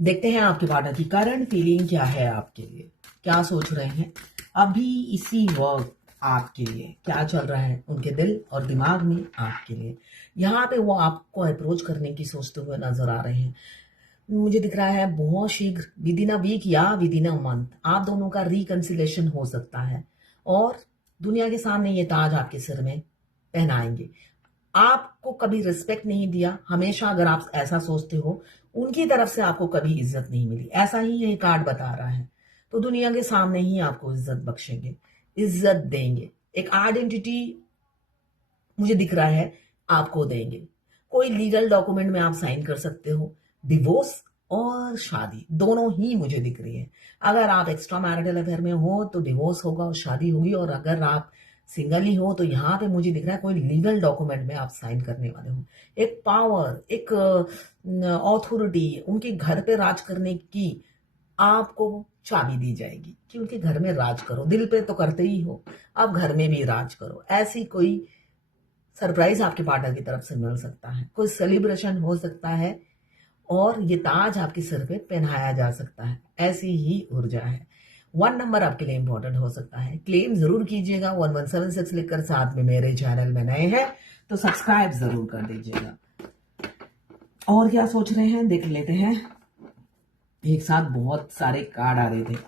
देखते हैं आपके पार्टनर की करंट फीलिंग क्या है आपके लिए, क्या सोच रहे हैं अभी इसी वक्त आपके लिए, क्या चल रहा है उनके दिल और दिमाग में आपके लिए। यहाँ पे वो आपको अप्रोच करने की सोचते हुए नजर आ रहे हैं। मुझे दिख रहा है बहुत शीघ्र विद इन अ वीक या विद इन अ मंथ आप दोनों का रिकंसिलेशन हो सकता है और दुनिया के सामने ये ताज आपके सिर में पहनाएंगे। आपको कभी रिस्पेक्ट नहीं दिया, हमेशा अगर आप ऐसा सोचते हो, उनकी तरफ से आपको कभी इज्जत नहीं मिली, ऐसा ही ये कार्ड बता रहा है। तो दुनिया के सामने ही आपको इज्जत बख्शेंगे, इज्जत देंगे, एक आइडेंटिटी मुझे दिख रहा है आपको देंगे। कोई लीगल डॉक्यूमेंट में आप साइन कर सकते हो, डिवोर्स और शादी दोनों ही मुझे दिख रही है। अगर आप एक्स्ट्रा मैरिटल अफेयर में हो तो डिवोर्स होगा और शादी होगी, और अगर आप सिंगल ही हो तो यहाँ पे मुझे दिख रहा है कोई लीगल डॉक्यूमेंट में आप साइन करने वाले हो। एक पावर, एक ऑथोरिटी, उनके घर पे राज करने की आपको चाबी दी जाएगी कि उनके घर में राज करो। दिल पे तो करते ही हो, अब घर में भी राज करो। ऐसी कोई सरप्राइज आपके पार्टनर की तरफ से मिल सकता है, कोई सेलिब्रेशन हो सकता है और ये ताज आपके सिर पे पहनाया जा सकता है। ऐसी ही ऊर्जा है। 1 नंबर आपके लिए इंपॉर्टेंट हो सकता है। क्लेम जरूर कीजिएगा 1176 लिखकर, साथ में मेरे चैनल में नए हैं तो सब्सक्राइब जरूर कर दीजिएगा। और क्या सोच रहे हैं देख लेते हैं। एक साथ बहुत सारे कार्ड आ रहे थे।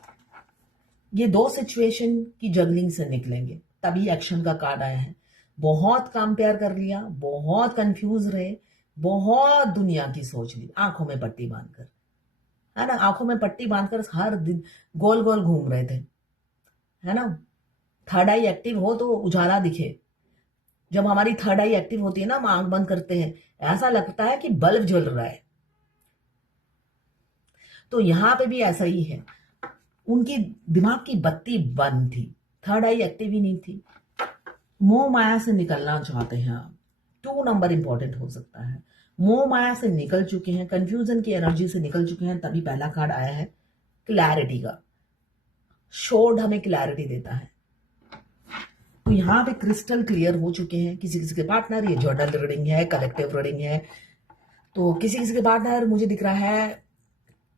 ये 2 सिचुएशन की जगलिंग से निकलेंगे तभी एक्शन का कार्ड आया है। बहुत कंपेयर कर लिया, बहुत कंफ्यूज रहे, बहुत दुनिया की सोच ली, आंखों में पट्टी बांधकर, है ना, आंखों में पट्टी बांधकर हर दिन गोल गोल घूम रहे थे, है ना। थर्ड आई एक्टिव हो तो उजाला दिखे। जब हमारी थर्ड आई एक्टिव होती है ना, हम आंख बंद करते हैं, ऐसा लगता है कि बल्ब जल रहा है। तो यहां पे भी ऐसा ही है, उनकी दिमाग की बत्ती बंद थी, थर्ड आई एक्टिव ही नहीं थी। मोह माया से निकलना चाहते हैं आप। 2 नंबर इंपॉर्टेंट हो सकता है। मोह माया से निकल चुके हैं, कंफ्यूजन की एनर्जी से निकल चुके हैं, तभी पहला कार्ड आया है क्लैरिटी का। शोर्ड हमें क्लैरिटी देता है। तो यहाँ पे क्रिस्टल क्लियर हो चुके हैं किसी किसी के पार्टनर। ये जर्नल रीडिंग है, कलेक्टिव रीडिंग है, तो किसी किसी के पार्टनर मुझे दिख रहा है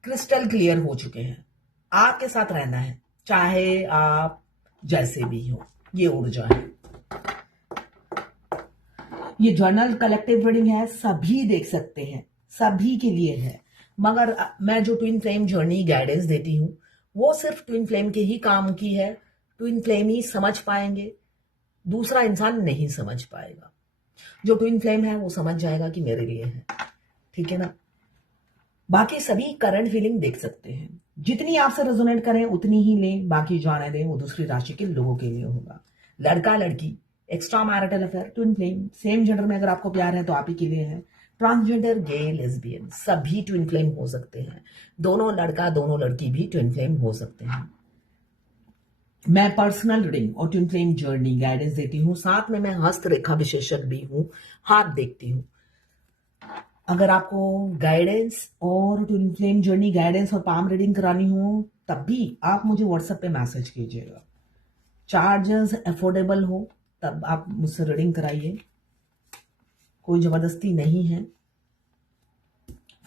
क्रिस्टल क्लियर हो चुके हैं। आपके साथ रहना है चाहे आप जैसे भी हो, ये ऊर्जा है। ये जर्नल कलेक्टिव रीडिंग है, सभी देख सकते हैं, सभी के लिए है। मगर मैं जो ट्विन फ्लेम जर्नी गाइडेंस देती हूँ वो सिर्फ ट्विन फ्लेम के ही काम की है। ट्विन फ्लेम ही समझ पाएंगे, दूसरा इंसान नहीं समझ पाएगा। जो ट्विन फ्लेम है वो समझ जाएगा कि मेरे लिए है, ठीक है ना। बाकी सभी करंट फीलिंग देख सकते हैं, जितनी आपसे रेजोनेट करें उतनी ही लें, बाकी जाने दें, वो दूसरी राशि के लोगों के लिए होगा। लड़का लड़की, extra marital affair, twin flame, same gender में अगर आपको प्यार है तो आप ही के लिए है। ट्रांसजेंडर, गे, लेस्बियन, सभी ट्विन फ्लेम हो सकते हैं। दोनों लड़का दोनों लड़की भी ट्विन फ्लेम हो सकते हैं। मैं पर्सनल रीडिंग और ट्विन फ्लेम जर्नी गाइडेंस देती हूँ, साथ में मैं हस्तरेखा विशेषज्ञ भी हूँ, हाथ देखती हूँ। अगर आपको गाइडेंस और ट्विन फ्लेम जर्नी गाइडेंस और पाम रीडिंग करानी हो तब भी आप मुझे व्हाट्सएप पे मैसेज कीजिएगा। चार्जेस अफोर्डेबल हो तब आप मुझसे रीडिंग कराइए, कोई जबरदस्ती नहीं है।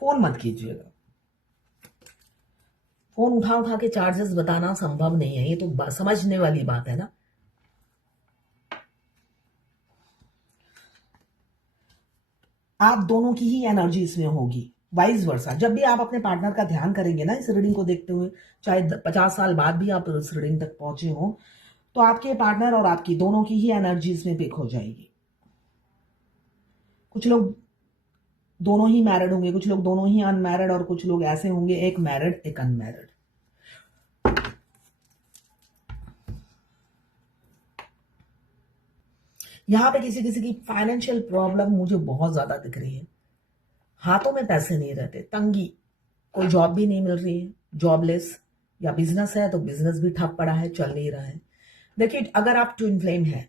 फोन मत कीजिएगा, फोन उठा उठा के चार्जेस बताना संभव नहीं है, ये तो समझने वाली बात है ना। आप दोनों की ही एनर्जी इसमें होगी, वाइस वर्सा। जब भी आप अपने पार्टनर का ध्यान करेंगे ना इस रीडिंग को देखते हुए, चाहे 50 साल बाद भी आप इस रीडिंग तक पहुंचे हो, तो आपके पार्टनर और आपकी दोनों की ही एनर्जी इसमें पिक हो जाएगी। कुछ लोग दोनों ही मैरिड होंगे, कुछ लोग दोनों ही अनमैरिड, और कुछ लोग ऐसे होंगे एक मैरिड एक अनमैरिड। यहां पे किसी किसी की फाइनेंशियल प्रॉब्लम मुझे बहुत ज्यादा दिख रही है। हाथों में पैसे नहीं रहते, तंगी, कोई जॉब भी नहीं मिल रही है, जॉबलेस, या बिजनेस है तो बिजनेस भी ठप पड़ा है, चल नहीं रहा है। देखिए, अगर आप ट्विन फ्लेम है,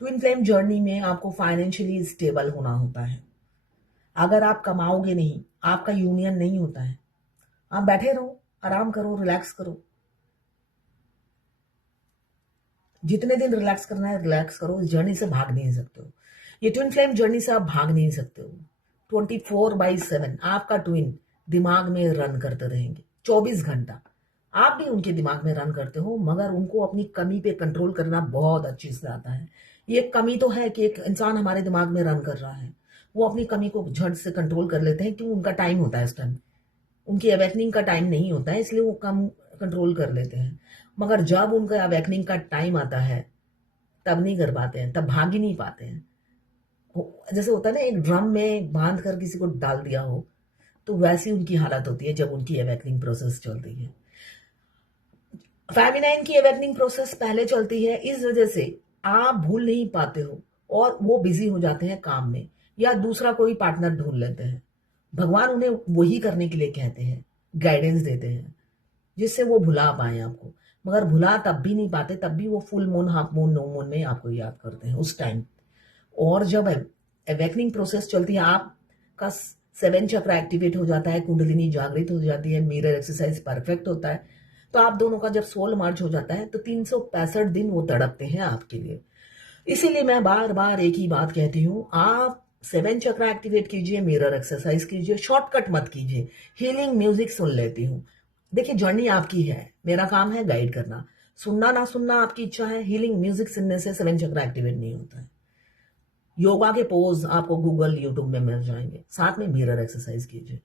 ट्विन फ्लेम जर्नी में आपको फाइनेंशियली स्टेबल होना होता है। अगर आप कमाओगे नहीं, आपका यूनियन नहीं होता है, आप बैठे रहो, आराम करो, रिलैक्स करो। जितने दिन रिलैक्स करना है रिलैक्स करो, इस जर्नी से भाग नहीं सकते हो। ये ट्विन फ्लेम जर्नी से आप भाग नहीं सकते हो। 24/7 आपका ट्विन दिमाग में रन करते रहेंगे 24 घंटा। आप भी उनके दिमाग में रन करते हो, मगर उनको अपनी कमी पे कंट्रोल करना बहुत अच्छी से आता है। ये कमी तो है कि एक इंसान हमारे दिमाग में रन कर रहा है, वो अपनी कमी को झट से कंट्रोल कर लेते हैं, क्यों? उनका टाइम होता है इस टाइम, उनकी अवेकनिंग का टाइम नहीं होता है, इसलिए वो कम कंट्रोल कर लेते हैं। मगर जब उनका अवेकनिंग का टाइम आता है तब नहीं कर पाते हैं, तब भाग ही नहीं पाते हैं। जैसे होता है ना, एक ड्रम में बांध कर किसी को डाल दिया हो, तो वैसी उनकी हालत होती है जब उनकी अवेकनिंग प्रोसेस चलती है। फेमिनाइन की अवेकनिंग प्रोसेस पहले चलती है, इस वजह से आप भूल नहीं पाते हो और वो बिजी हो जाते हैं काम में या दूसरा कोई पार्टनर ढूंढ लेते हैं। भगवान उन्हें वही करने के लिए कहते हैं, गाइडेंस देते हैं, जिससे वो भुला पाए आपको। मगर भुला तब भी नहीं पाते, तब भी वो full moon, half moon, no moon में आपको याद करते हैं उस टाइम। और जब अवेकनिंग प्रोसेस चलती है, आपका 7 चक्र एक्टिवेट हो जाता है, कुंडलिनी जागृत हो जाती है, मिरर एक्सरसाइज परफेक्ट होता है, तो आप दोनों का जब सोल मर्ज हो जाता है तो 365 दिन वो तड़पते हैं आपके लिए। इसीलिए मैं बार बार एक ही बात कहती हूँ, आप 7 चक्र एक्टिवेट कीजिए, मिरर एक्सरसाइज कीजिए, शॉर्टकट मत कीजिए, हीलिंग म्यूजिक सुन लेती हूँ। देखिए, जर्नी आपकी है, मेरा काम है गाइड करना। सुनना ना सुनना आपकी इच्छा है। हीलिंग म्यूजिक सुनने से 7 चक्र एक्टिवेट नहीं होता है। योगा के पोज आपको गूगल यूट्यूब में मिल जाएंगे, साथ में मिरर एक्सरसाइज कीजिए।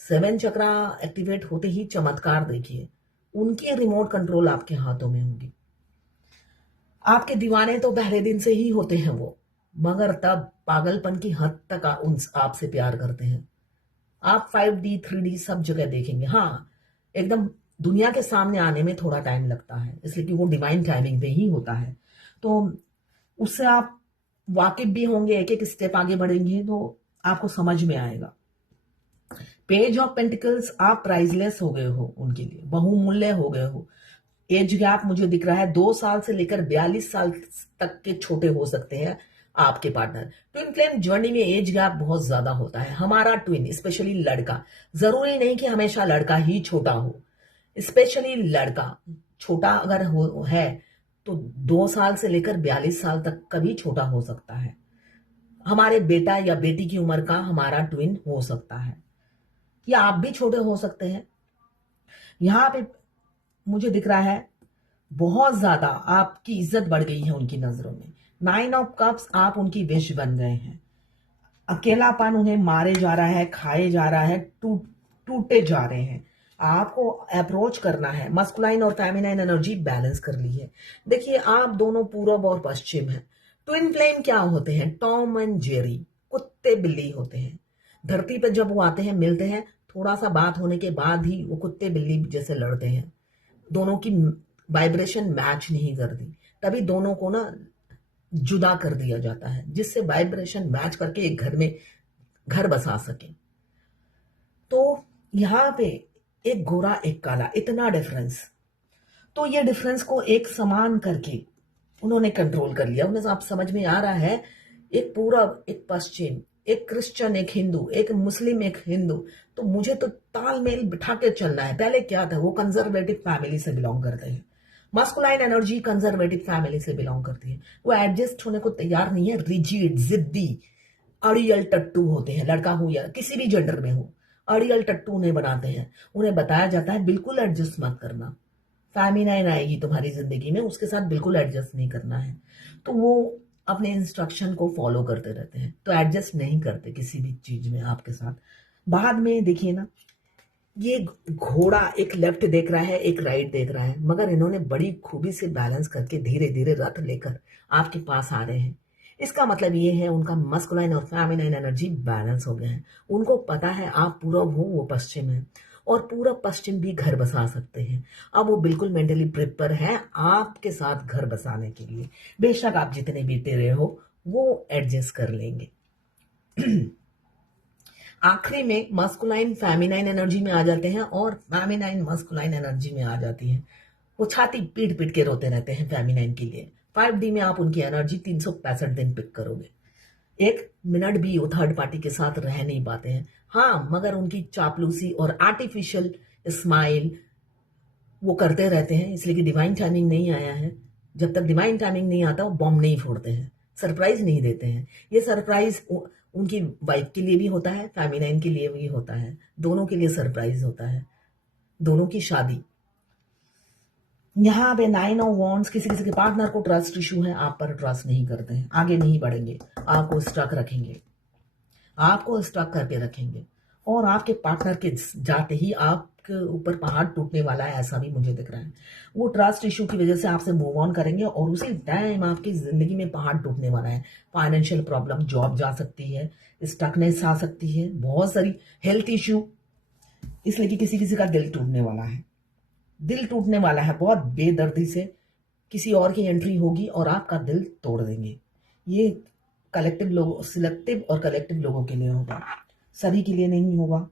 7 चक्रा एक्टिवेट होते ही चमत्कार देखिए, उनकी रिमोट कंट्रोल आपके हाथों में होगी। आपके दीवाने तो पहले दिन से ही होते हैं वो, मगर तब पागलपन की हद तक आपसे प्यार करते हैं। आप 5D 3D सब जगह देखेंगे। हाँ, एकदम दुनिया के सामने आने में थोड़ा टाइम लगता है, इसलिए कि वो डिवाइन टाइमिंग पे ही होता है। तो उससे आप वाकिफ भी होंगे, एक एक स्टेप आगे बढ़ेंगे तो आपको समझ में आएगा। पेज ऑफ पेंटिकल्स, आप प्राइसलेस हो गए हो उनके लिए, बहुमूल्य हो गए हो। एज गैप मुझे दिख रहा है 2 साल से लेकर 42 साल तक के छोटे हो सकते हैं आपके पार्टनर। ट्विन फ्लेम जर्नी में एज गैप बहुत ज्यादा होता है। हमारा ट्विन, स्पेशली लड़का, जरूरी नहीं कि हमेशा लड़का ही छोटा हो, स्पेशली लड़का छोटा अगर है तो 2 साल से लेकर 42 साल तक का भी छोटा हो सकता है। हमारे बेटा या बेटी की उम्र का हमारा ट्विन हो सकता है, या आप भी छोटे हो सकते हैं। यहाँ पे मुझे दिख रहा है बहुत ज्यादा आपकी इज्जत बढ़ गई है उनकी नजरों में। 9 ऑफ कप्स, आप उनकी विश बन गए हैं। अकेलापन उन्हें मारे जा रहा है, खाए जा रहा है, टूटे जा रहे हैं। आपको अप्रोच करना है। मस्कुलाइन और फेमिनाइन एनर्जी बैलेंस कर ली है। देखिए, आप दोनों पूरब और पश्चिम हैं। ट्विन फ्लेम क्या होते हैं? टॉम एंड जेरी, कुत्ते बिल्ली होते हैं। धरती पर जब वो आते हैं, मिलते हैं, थोड़ा सा बात होने के बाद ही वो कुत्ते बिल्ली जैसे लड़ते हैं। दोनों की वाइब्रेशन मैच नहीं करती, तभी दोनों को ना जुदा कर दिया जाता है, जिससे वाइब्रेशन मैच करके एक घर में घर बसा सके। तो यहाँ पे एक गोरा एक काला, इतना डिफरेंस, तो ये डिफरेंस को एक समान करके उन्होंने कंट्रोल कर लिया। उन्हें आप समझ में आ रहा है, एक पूरब एक पश्चिम, एक क्रिश्चियन एक हिंदू, एक मुस्लिम एक हिंदू, तो मुझे तो तालमेल बिठा के चलना है। पहले क्या था, वो कंजर्वेटिव फैमिली से बिलोंग करते हैं। मस्कुलाइन एनर्जी कंजर्वेटिव फैमिली से बिलोंग करती है। वो एडजस्ट होने को तैयार नहीं है, रिजिड, जिद्दी, अड़ियल टट्टू होते हैं। लड़का हो या किसी भी जेंडर में हो, अड़ियल टट्टू उन्हें बनाते हैं। उन्हें बताया जाता है बिल्कुल एडजस्ट मत करना, फेमिनाइन आएगी तुम्हारी जिंदगी में, उसके साथ बिल्कुल एडजस्ट नहीं करना है। तो वो अपने इंस्ट्रक्शन को फॉलो करते रहते हैं, तो एडजस्ट नहीं करते किसी भी चीज में आपके साथ। बाद में देखिए ना, ये घोड़ा एक लेफ्ट देख रहा है, एक राइट देख रहा है, मगर इन्होंने बड़ी खूबी से बैलेंस करके धीरे धीरे रथ लेकर आपके पास आ रहे हैं। इसका मतलब ये है, उनका मस्कुलाइन और फेमिनाइन एनर्जी बैलेंस हो गया है। उनको पता है आप पूरब हो, वो पश्चिम है, और पूरब पश्चिम भी घर बसा सकते हैं। अब वो बिल्कुल मेंटली प्रिपेयर है आपके साथ घर बसाने के लिए। बेशक आप जितने भी टेढ़े हो, वो एडजस्ट कर लेंगे। आखिरी में मस्कुलाइन फेमिनाइन एनर्जी में आ जाते हैं और फेमिनाइन मस्कुलाइन एनर्जी में आ जाती है। वो छाती पीट पीट के रोते रहते हैं फेमिनाइन के लिए। 5D में आप उनकी एनर्जी 365 दिन पिक करोगे। 1 मिनट भी वो थर्ड पार्टी के साथ रह नहीं पाते हैं। हाँ, मगर उनकी चापलूसी और आर्टिफिशियल स्माइल वो करते रहते हैं, इसलिए कि डिवाइन टाइमिंग नहीं आया है। जब तक डिवाइन टाइमिंग नहीं आता, वो बॉम्ब नहीं फोड़ते हैं, सरप्राइज नहीं देते हैं। ये सरप्राइज उनकी वाइफ के लिए भी होता है, फेमिनाइन के लिए भी होता है, दोनों के लिए सरप्राइज होता है, दोनों की शादी। यहाँ पे 9 ऑफ वॉन्ड्स, किसी किसी के पार्टनर को ट्रस्ट इशू है, आप पर ट्रस्ट नहीं करते हैं, आगे नहीं बढ़ेंगे, आपको स्टक रखेंगे, आपको स्टक करके रखेंगे, और आपके पार्टनर के जाते ही आपके ऊपर पहाड़ टूटने वाला है, ऐसा भी मुझे दिख रहा है। वो ट्रस्ट इशू की वजह से आपसे मूव ऑन करेंगे और उसी टाइम आपकी जिंदगी में पहाड़ टूटने वाला है। फाइनेंशियल प्रॉब्लम, जॉब जा सकती है, स्टकनेस आ सकती है, बहुत सारी हेल्थ इश्यू, इसलिए कि किसी किसी का दिल टूटने वाला है, दिल टूटने वाला है बहुत बेदर्दी से, किसी और की एंट्री होगी और आपका दिल तोड़ देंगे। ये कलेक्टिव लोग, सिलेक्टिव और कलेक्टिव लोगों के लिए होगा, सभी के लिए नहीं होगा।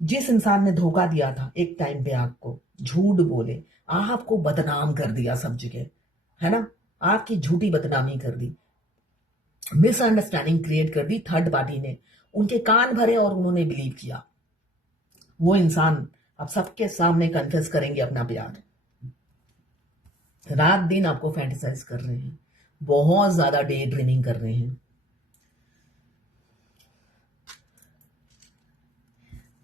जिस इंसान ने धोखा दिया था एक टाइम पे, आपको झूठ बोले, आपको बदनाम कर दिया सब जगह, है ना, आपकी झूठी बदनामी कर दी, मिसअंडरस्टैंडिंग क्रिएट कर दी थर्ड पार्टी ने, उनके कान भरे और उन्होंने बिलीव किया। वो इंसान अब सबके सामने कन्फेस करेंगे अपना प्यार, रात दिन आपको फैंटेसाइज कर रहे हैं, बहुत ज्यादा डे ड्रीमिंग कर रहे हैं।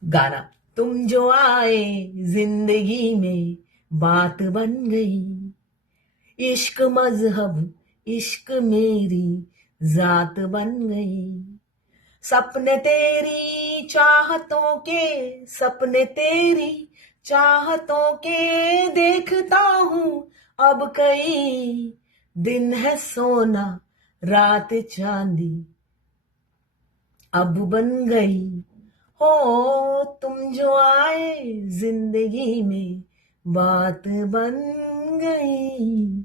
गाना, तुम जो आए जिंदगी में बात बन गई, इश्क मजहब, इश्क मेरी जात बन गई, सपने तेरी चाहतों के, सपने तेरी चाहतों के देखता हूं अब कई, दिन है सोना रात चांदी अब बन गई, हो तुम जो आए जिंदगी में बात बन गई।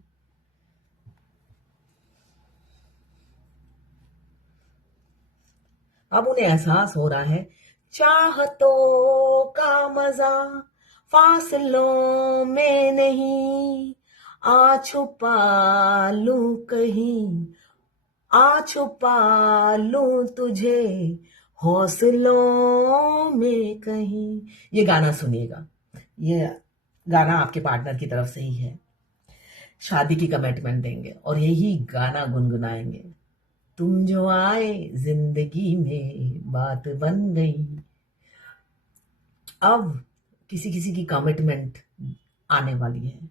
अब उन्हें एहसास हो रहा है, चाहतों का मजा फासलों में नहीं, आ छुपा लूं कहीं, आ छुपा लूं तुझे हौसलों में कहीं। ये गाना सुनिएगा, ये गाना आपके पार्टनर की तरफ से ही है, शादी की कमिटमेंट देंगे और यही गाना गुनगुनाएंगे, तुम जो आए जिंदगी में बात बन गई। अब किसी किसी की कमिटमेंट आने वाली है,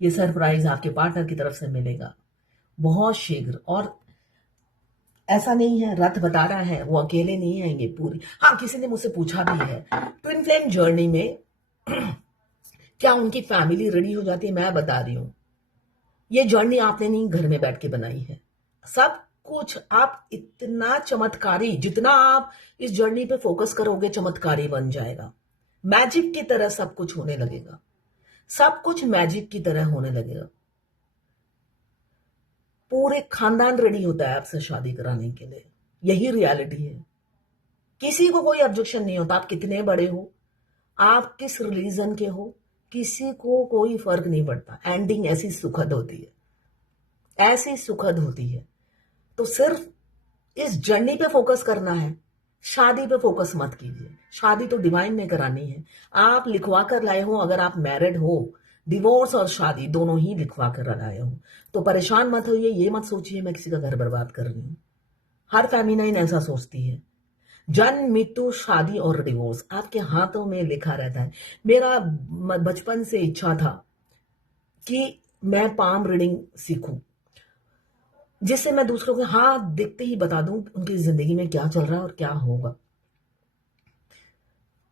ये सरप्राइज आपके पार्टनर की तरफ से मिलेगा बहुत शीघ्र, और ऐसा नहीं है, रथ बता रहा है वो अकेले नहीं आएंगे पूरी। हाँ, किसी ने मुझसे पूछा भी है ट्विन फ्लेम जर्नी में क्या उनकी फैमिली रेडी हो जाती है। मैं बता रही हूं, ये जर्नी आपने नहीं घर में बैठ के बनाई है, सब कुछ आप इतना चमत्कारी, जितना आप इस जर्नी पे फोकस करोगे चमत्कारी बन जाएगा, मैजिक की तरह सब कुछ होने लगेगा, सब कुछ मैजिक की तरह होने लगेगा। पूरे खानदान रेडी होता है आपसे शादी कराने के लिए, यही रियलिटी है। किसी को कोई ऑब्जेक्शन नहीं होता, आप कितने बड़े हो, आप किस रिलीजन के हो, किसी को कोई फर्क नहीं पड़ता। एंडिंग ऐसी सुखद होती है, ऐसी सुखद होती है। तो सिर्फ इस जर्नी पे फोकस करना है, शादी पे फोकस मत कीजिए। शादी तो डिवाइन ने करानी है, आप लिखवा कर लाए हो। अगर आप मैरिड हो, डिवोर्स और शादी दोनों ही लिखवा कर लाए हो, तो परेशान मत होइए, ये मत सोचिए मैं किसी का घर बर्बाद कर रही हूं। हर फेमिनाइन ऐसा सोचती है। जन्म, मृत्यु, शादी और डिवोर्स आपके हाथों में लिखा रहता है। मेरा बचपन से इच्छा था कि मैं पाम रीडिंग सीखूं, जिससे मैं दूसरों के हाथ देखते ही बता दूं उनकी जिंदगी में क्या चल रहा है और क्या होगा।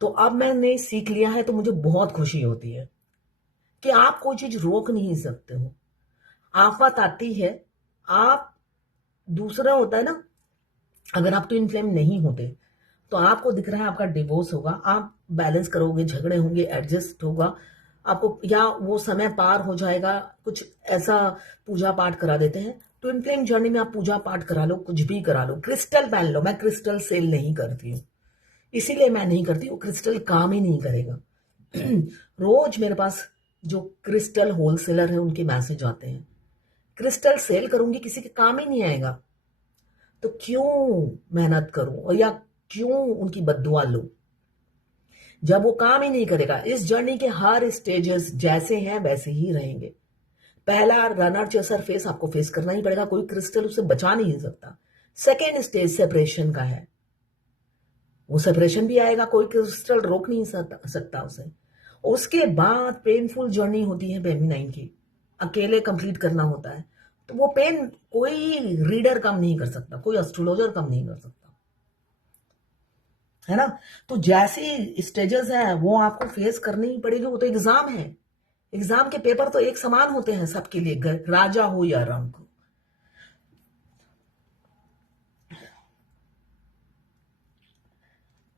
तो अब मैंने सीख लिया है, तो मुझे बहुत खुशी होती है कि आप कोई चीज रोक नहीं सकते हो। आफत आती है, आप, दूसरा होता है ना, अगर आप ट्विन फ्लेम नहीं होते तो आपको दिख रहा है आपका डिवोर्स होगा, आप बैलेंस करोगे, झगड़े होंगे, एडजस्ट होगा आपको, या वो समय पार हो जाएगा, कुछ ऐसा पूजा पाठ करा देते हैं। ट्विन फ्लेम जर्नी में आप पूजा पाठ करा लो, कुछ भी करा लो, क्रिस्टल पहन लो। मैं क्रिस्टल सेल नहीं करती हूँ, इसीलिए मैं नहीं करती, वो क्रिस्टल काम ही नहीं करेगा। रोज मेरे पास जो क्रिस्टल होलसेलर है उनके मैसेज आते हैं, क्रिस्टल सेल करूंगी, किसी के काम ही नहीं आएगा, तो क्यों मेहनत करूं, और या क्यों उनकी बद्दुआ लो जब वो काम ही नहीं करेगा। इस जर्नी के हर स्टेजेस जैसे हैं वैसे ही रहेंगे। पहला रनर चेसर फेस आपको फेस करना ही पड़ेगा, कोई क्रिस्टल उसे बचा नहीं सकता। सेकेंड स्टेज सेपरेशन का है, वो सेपरेशन भी आएगा, कोई क्रिस्टल रोक नहीं सकता उसे। उसके बाद पेनफुल जर्नी होती है फेमिनाइन की, अकेले कंप्लीट करना होता है। तो वो पेन कोई रीडर कम नहीं कर सकता, कोई एस्ट्रोलॉजर कम नहीं कर सकता, है ना। तो जैसी स्टेजेस है वो आपको फेस करनी ही पड़ेगी, वो तो एग्जाम है। एग्जाम के पेपर तो एक समान होते हैं सबके लिए, राजा हो या रंक।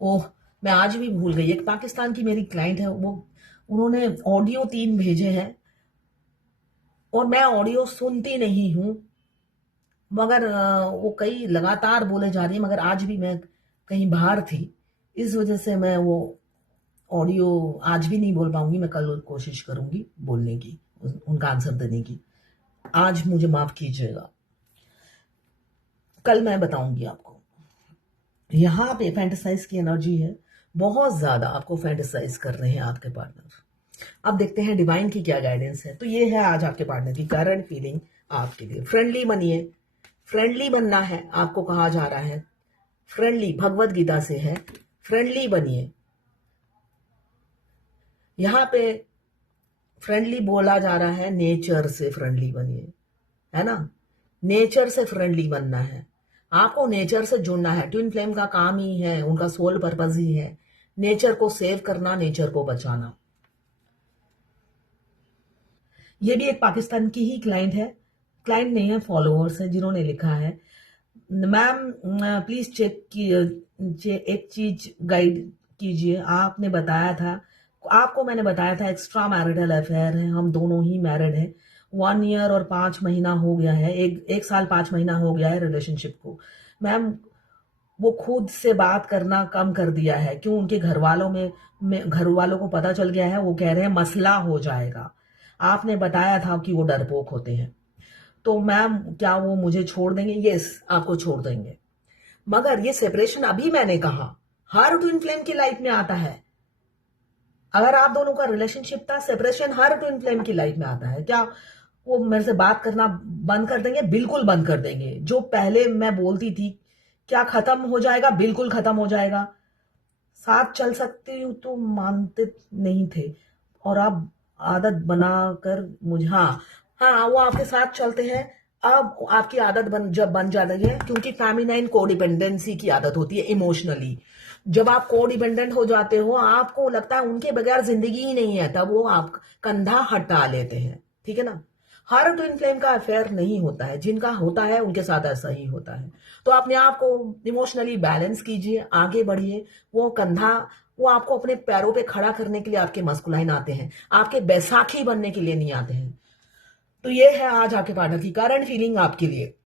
ओह, मैं आज भी भूल गई, एक पाकिस्तान की मेरी क्लाइंट है, वो उन्होंने ऑडियो 3 भेजे हैं और मैं ऑडियो सुनती नहीं हूं, मगर वो कई लगातार बोले जा रही है, मगर आज भी मैं कहीं बाहर थी, इस वजह से मैं वो ऑडियो आज भी नहीं बोल पाऊंगी। मैं कल कोशिश करूंगी बोलने की, उनका आंसर देने की। आज मुझे माफ कीजिएगा, कल मैं बताऊंगी आपको। यहाँ पे फैंटेसाइज की एनर्जी है, बहुत ज्यादा आपको फैंटेसाइज कर रहे हैं आपके पार्टनर। अब देखते हैं डिवाइन की क्या गाइडेंस है। तो ये है आज आपके पार्टनर की करंट फीलिंग आपके लिए। फ्रेंडली बनिए, फ्रेंडली बनना है आपको कहा जा रहा है। फ्रेंडली भगवत गीता से है, फ्रेंडली बनिए। यहाँ पे फ्रेंडली बोला जा रहा है, नेचर से फ्रेंडली बनिए, है ना। नेचर से फ्रेंडली बनना है, आपको नेचर से जुड़ना है। ट्विन फ्लेम का काम ही है, उनका सोल पर्पस ही है नेचर को सेव करना, नेचर को बचाना। ये भी एक पाकिस्तान की ही क्लाइंट है, क्लाइंट नहीं है, फॉलोअर्स है, जिन्होंने लिखा है, मैम प्लीज एक चीज गाइड कीजिए। आपने बताया था, आपको मैंने बताया था एक्स्ट्रा मैरिटल अफेयर है, हम दोनों ही मैरिड हैं, 1 ईयर और 5 महीना हो गया है, एक साल 5 महीना हो गया है रिलेशनशिप को। मैम वो खुद से बात करना कम कर दिया है, क्यों? उनके घर वालों को पता चल गया है, वो कह रहे हैं मसला हो जाएगा। आपने बताया था कि वो डरपोक होते हैं, तो मैम क्या वो मुझे छोड़ देंगे? यस, आपको छोड़ देंगे, मगर ये सेपरेशन अभी मैंने कहा हर ट्विन फ्लेम की लाइफ में आता है। अगर आप दोनों का रिलेशनशिप था, सेपरेशन हर ट्विन फ्लेम की लाइफ में आता है। क्या वो मेरे से बात करना बंद कर देंगे? बिल्कुल बंद कर देंगे। जो पहले मैं बोलती थी क्या खत्म हो जाएगा? बिल्कुल खत्म हो जाएगा। साथ चल सकती हूँ तो मानते नहीं थे, और अब आदत बनाकर मुझे, हाँ वो आपके साथ चलते हैं। अब आपकी आदत जब बन जाती है, क्योंकि फेमिनाइन कोडिपेंडेंसी की आदत होती है इमोशनली। जब आप कोडिपेंडेंट हो जाते हो, आपको लगता है उनके बगैर जिंदगी ही नहीं है, तब वो आप कंधा हटा लेते हैं, ठीक है ना। हर ट्विन फ्लेम का अफेयर नहीं होता है, जिनका होता है उनके साथ ऐसा ही होता है। तो अपने आप को इमोशनली बैलेंस कीजिए, आगे बढ़िए। वो कंधा, वो आपको अपने पैरों पे खड़ा करने के लिए आपके मस्कुलाइन आते हैं, आपके बैसाखी बनने के लिए नहीं आते हैं। तो ये है आज आपके पार्टनर की करंट फीलिंग आपके लिए।